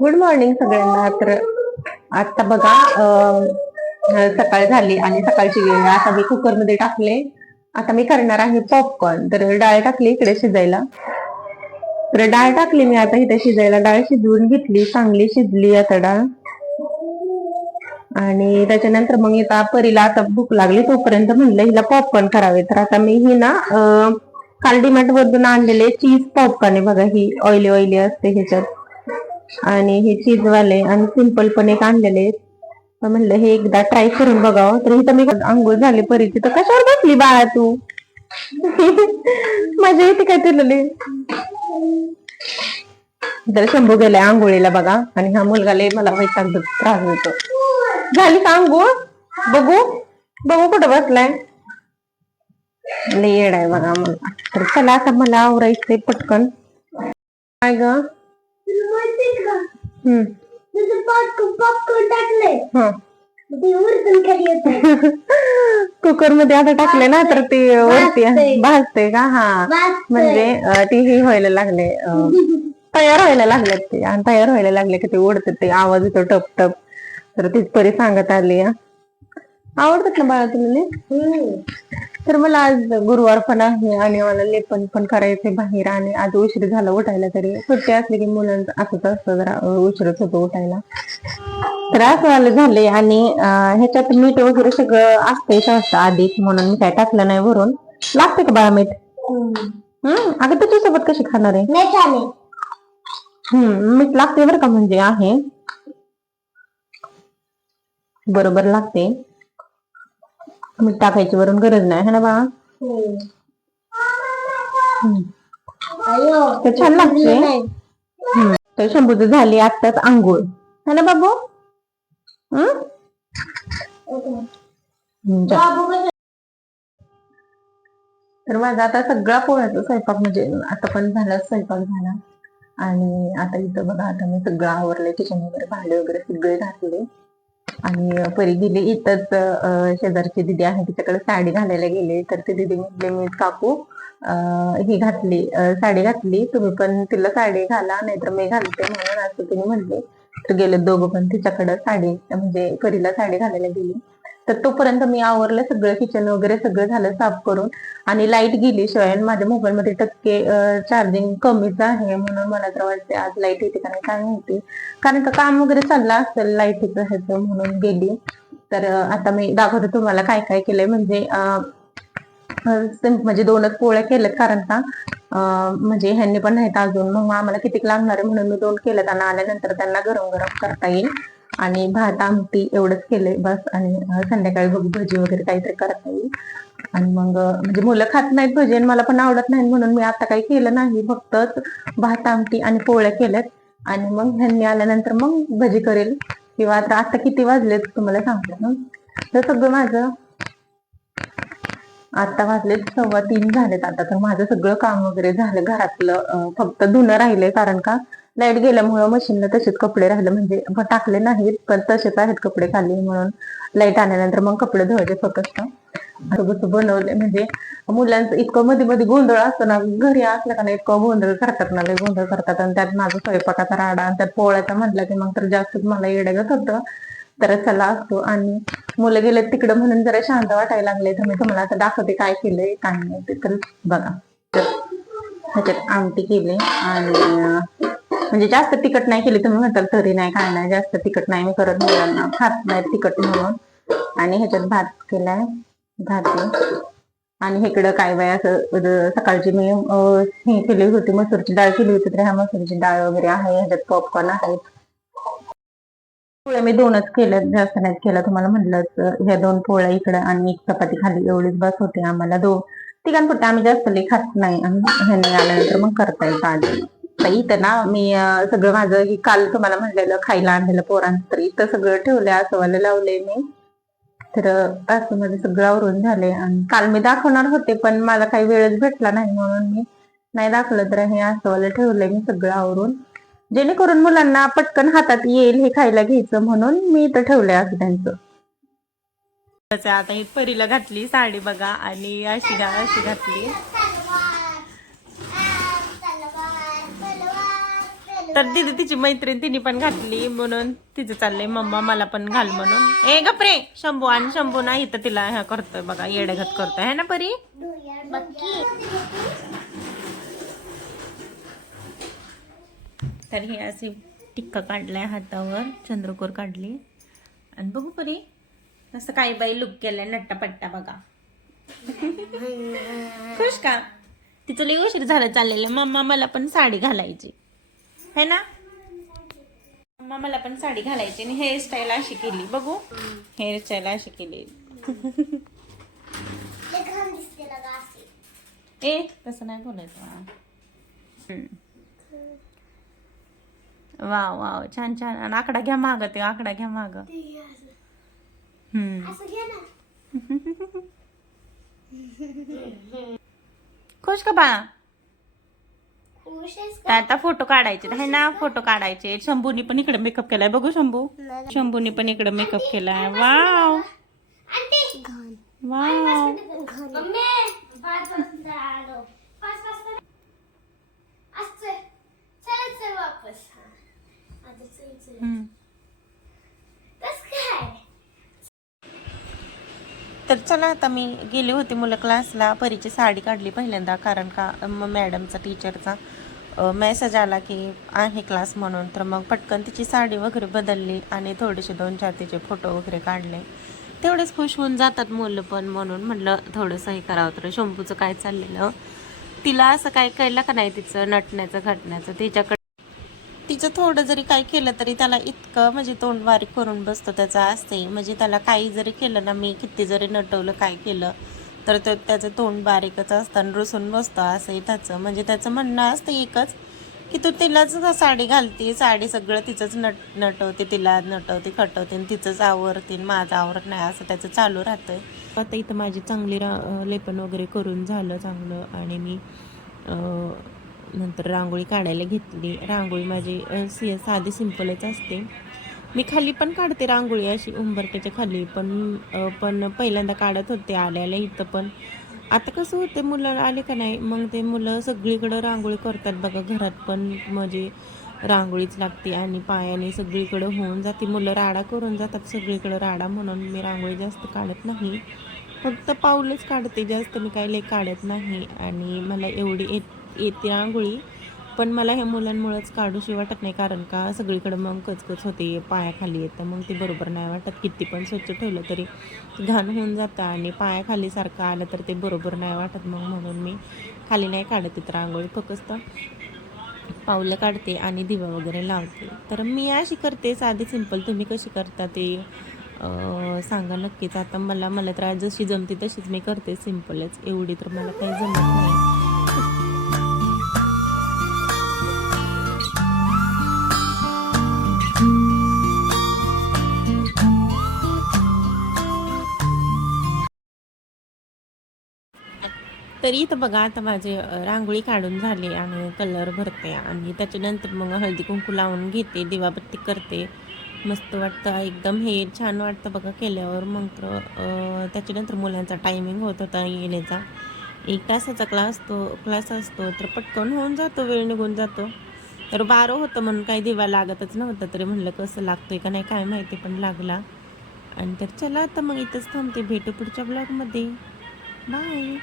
Good morning सगळ्यांना. तर आता बघा सकाळ झाली आणि सकाळची वेळ आता मी कुकरमध्ये टाकले. आता मी करणार आहे पॉपकॉर्न तर डाळ टाकली इकडे शिजायला. तर डाळ टाकली मी आता इथे शिजायला. डाळ शिजवून घेतली चांगली शिजली आता डाळ. आणि त्याच्यानंतर मग आता परीला आता भूक लागली तोपर्यंत म्हणलं हिला पॉपकॉर्न करावे. तर आता मी ही ना काल डिमार्ट वरून आणलेले चीज पॉपकॉर्न आहे बघा ही ऑइली ऑइली असते ह्याच्यात. आणि हे चीजवाले आणि सिंपल पण एक आणलेले म्हणलं हे एकदा ट्राय करून बघावं. तर इथं मी आंघोळ झाले परिचित तर कशावर बसली बाळा तू? मजा येते काय तुला? तर शंभू गेलाय आंघोळीला बघा. आणि हा मुलगा लय मला वैताग त्रास देतो. झाली का आंघोळ? बघू. बघू कुठं बसलाय. लय येड आहे बघा मला तर चला आता मला आवरायचंय पटकन. काय ग? हम्म. हा. कुकरमध्ये आता टाकले ना तर ते वरती भाजतंय. भाजते का? हा. म्हणजे अं, ते हे व्हायला लागले अं, तयार व्हायला लागले ते. आणि तयार व्हायला लागले की ते ओढतात ते आवाज येतो टप टप तर तीच परी सांगत आली हा. आवडतात ना बाळा तुला तर मला आज गुरुवार पण आहे आणि मला लेपन पण करायचे बाहेर आणि आज उशीर झाला उठायला तरी. सुट्टी असली की मुलांचं असंच असतं जरा उशीरच होतो उठायला. तर असं वालं झाले आणि ह्याच्यात मीठ वगैरे सगळं असतंय सहसा आधीच म्हणून मी काय टाकलं नाही वरून. लागते का बाळा मीठ? हम्म. अगं त्याच्यासोबत कशी खाणार आहे? हम्म मीठ लागते बरं का म्हणजे आहे. बरोबर लागते मीठ टाकायची वरून गरज नाही है ना बाळा? हम्म. तर छान लागते. तर शंभूच झाली आत्ताच आंघोळ. है ना बाबू. तर माझा आता सगळा पोळ्याचा स्वयंपाक म्हणजे आता पण झाला स्वयंपाक झाला. आणि आता इथं बघा आता मी सगळं आवरलंय किचन वगैरे भांडे वगैरे सगळे घातले आणि परी गेली इथंच शेजारची दिदी आहे तिच्याकडे साडी घालायला गेले. तर ती दिदी म्हटले मी काकू ही घातली साडी घातली. तुम्ही पण तिला साडी घाला नाहीतर मी घालते. म्हणून असं तिने म्हटले. तर गेले दोघं पण तिच्याकडे साडी म्हणजे परीला साडी घालायला गेली. तर तोपर्यंत मी आवरलं सगळं किचन वगैरे सगळं झालं साफ करून. आणि लाइट गेली शिवाय माझ्या मोबाईलमध्ये टक्के चार्जिंग कमीच आहे म्हणून मला तर वाटते आज लाइट येते का नाही काय माहिती. कारण का काम वगैरे चाललं असेल लाईटीचं ह्याचं म्हणून गेली. तर आता मी दाखवते तुम्हाला काय काय केलंय. म्हणजे म्हणजे दोनच पोळ्या केल्यात कारण का म्हणजे ह्यांनी पण नाहीत अजून. मग आम्हाला किती लागणार आहे म्हणून मी दोन केलं त्यांना आल्यानंतर त्यांना गरम गरम करता येईल. आणि भात आमटी एवढंच केलंय बस. आणि संध्याकाळी बघू भजी वगैरे काहीतरी करता येईल आणि मग म्हणजे मुलं खात नाहीत भजी आणि मला पण आवडत नाही म्हणून मी आता काही केलं नाही. फक्त भात आमटी आणि पोळ्या केल्यात. आणि मग ह्यांनी आल्यानंतर मग भजी करेल. किंवा आता आता किती वाजलेत तुम्हाला सांगते ना. तर सगळं माझं आता वाजले सव्वा तीन झालेत आता. तर माझं सगळं काम वगैरे झालं. घरातलं फक्त धुणं राहिलंय. कारण का? लाइट गेल्यामुळं मशीनला तसेच कपडे राहिले. म्हणजे टाकले नाहीत पण तसेच आहेत कपडे खाली म्हणून लाइट आल्यानंतर मग कपडे धुवायचे फक्त असं बनवले. म्हणजे मुलांचं इतकं मध्ये मध्ये गोंधळ असतं ना घरी असलं का नाही इतकं गोंधळ करतात ना लय गोंधळ करतात. आणि त्यात माझा स्वयंपाकाचा राडा आणि त्यात पोळ्याचा म्हटलं की मग तर जास्तच मला येडगत होतं तर चला असतो. आणि मुलं गेले तिकडं म्हणून जरा शांत वाटायला लागले. तर मी तुम्हाला आता दाखवते काय केलंय काय नाही ते तर बघा. तर ह्याच्यात आमटी केली आणि म्हणजे जास्त तिखट नाही केली तुम्ही म्हणताल तरी नाही काय नाही जास्त तिखट नाही मी करत मुलांना. खात नाही तिखट म्हणून. आणि ह्याच्यात भात केलाय भात आणि इकडं काय बाय असं सकाळची मी हे केली होती मसूरची डाळ केली होती तर ह्या मसूरची डाळ वगैरे आहे ह्याच्यात पॉपकॉर्न आहे. पोळ्या मी दोनच केल्या जास्त नाही केलं तुम्हाला म्हणलं ह्या दोन पोळ्या इकडं आणि एक चपाती खाली. एवढीच बस होते आम्हाला दो तिघांपुरते आम्ही जास्त लई खात नाही. आणि ह्याने आल्यानंतर मग करता येईल आधी इथं ना मी सगळं माझं हे काल तुम्हाला म्हणलेलं खायला आणलेलं पोरांचं तर इथं सगळं ठेवलंय असं वाला लावलंय मी. तर असं मध्ये सगळं आवरून झाले आणि काल मी दाखवणार होते पण मला काही वेळच भेटला नाही म्हणून मी नाही दाखवलं तर हे असं वाला ठेवलंय मी सगळं आवरून. जेणेकरून मुलांना पटकन हातात येईल हे खायला घ्यायचं म्हणून मी इथं ठेवलंय असं त्यांचं आता ही परीला घातली साडी बघा आणि अशी घा अशी घातली. तर दिदी तिची मैत्रीण तिने पण घातली म्हणून तिचं चाललंय मम्मा मला पण घाल म्हणून. ए गप्रे शंभू आणि शंभू नाही तर तिला ह्या करतोय बघा येडेघात करतोय है ना परी? तर हे अशी टिक्का काढलाय हातावर चंद्रकोर काढली. आणि बघू परी असं काही बाई लुक केलाय नट्टापट्टा बघा. खुश का? तिचं लई उशीर झालं चाललेलं मम्मा मला पण साडी घालायची. है ना? मम्मा मला पण साडी घालायची आणि हेअरस्टाईल अशी केली. बघू. हेअरस्टाईल अशी केली. ए तसं नाही बोलायचं. वा वा वाव वाव. छान छान. आणि आकडा घ्या माग ते आकडा घ्या माग. हम्म. खुश का बाळा आता फोटो काढायचे. आहे ना फोटो काढायचे. शंभूनी पण इकडे मेकअप केलाय. बघू शंभू. शंभूनी पण इकडे मेकअप केलाय. वाव वाव हम्म. तर चला आता मी गेले होते मुलं क्लासला परीची साडी काढली पहिल्यांदा कारण का मग मॅडमचा टीचरचा मेसेज आला की आहे क्लास म्हणून. तर मग पटकन तिची साडी वगैरे बदलली आणि थोडेसे दोन चार तिचे फोटो वगैरे काढले. तेवढेच खुश होऊन जातात मुलं पण म्हणून म्हटलं थोडंसं हे करावं. तर शंभूचं काय चाललेलं? तिला असं काय कळलं का नाही तिचं नटण्याचं घटण्याचं? तिच्याकडे तिचं थोडं जरी काही केलं तरी त्याला इतकं म्हणजे तोंड बारीक करून बसतो त्याचा असते म्हणजे त्याला काही जरी केलं ना मी किती जरी नटवलं काय केलं तर तो त्याचं तोंड बारीकच असतं आणि रुसून बसतो असंही त्याचं. म्हणजे त्याचं म्हणणं असतं एकच की तू तिलाच साडी घालते साडी सगळं तिचंच नट नटवते तिला नटवते खटवते आणि तिचंच आवरते माझं आवरत नाही असं त्याचं चालू राहतंय. आता इथं माझी चांगली रा लेपन वगैरे करून झालं चांगलं आणि मी नंतर रांगोळी काढायला घेतली. रांगोळी माझी सी साधी सिंपलच असते. मी खाली पण काढते रांगोळी अशी उंबरट्याच्या खाली पण पण पहिल्यांदा काढत होते आल्याला इथं पण. आता कसं होते मुलं आले का नाही मग ते मुलं सगळीकडं रांगोळी करतात बघा घरात पण म्हणजे रांगोळीच लागते आणि पायाने सगळीकडं होऊन जाते. मुलं राडा करून जातात सगळीकडं राडा म्हणून मी रांगोळी जास्त काढत नाही. फक्त पाऊलच काढते जास्त मी काही लई काढत नाही. आणि मला एवढी येत येते आंघोळी. पण मला हे मुलांमुळेच काढूशी वाटत नाही. कारण का? सगळीकडे मग कचकच होते पायाखाली येतं. मग ते बरोबर नाही वाटत. किती पण स्वच्छ ठेवलं तरी घाण होऊन जातं आणि पायाखाली सारखं आलं तर ते बरोबर नाही वाटत. मग म्हणून मी खाली नाही काढत तिथं आंघोळी. फक्त पावलं काढते आणि दिवा वगैरे लावते. तर मी अशी करते. साधी सिंपल. तुम्ही कशी करता ते सांगा नक्कीच. आता मला मला तर जशी जमते तशीच मी करते. सिंपलच. एवढी तर मला काही जमत नाही. तरी इथं बघा आता माझे रांगोळी काढून झाली आणि कलर भरते आणि त्याच्यानंतर मग हळदी कुंकू लावून घेते दिवाबत्ती करते. मस्त वाटतं एकदम हे छान वाटतं बघा केल्यावर. मग त्याच्यानंतर मुलांचा टायमिंग होत होता येण्याचा. एक तासाचा क्लास तो क्लास असतो तर पटकन होऊन जातो वेळ निघून जातो. तर बारो होतं म्हणून काही दिवा लागतच नव्हतं तरी म्हणलं कसं लागतोय का नाही काय माहिती पण लागला. आणि तर चला आता मग इथंच थांबते भेटू पुढच्या ब्लॉगमध्ये बाय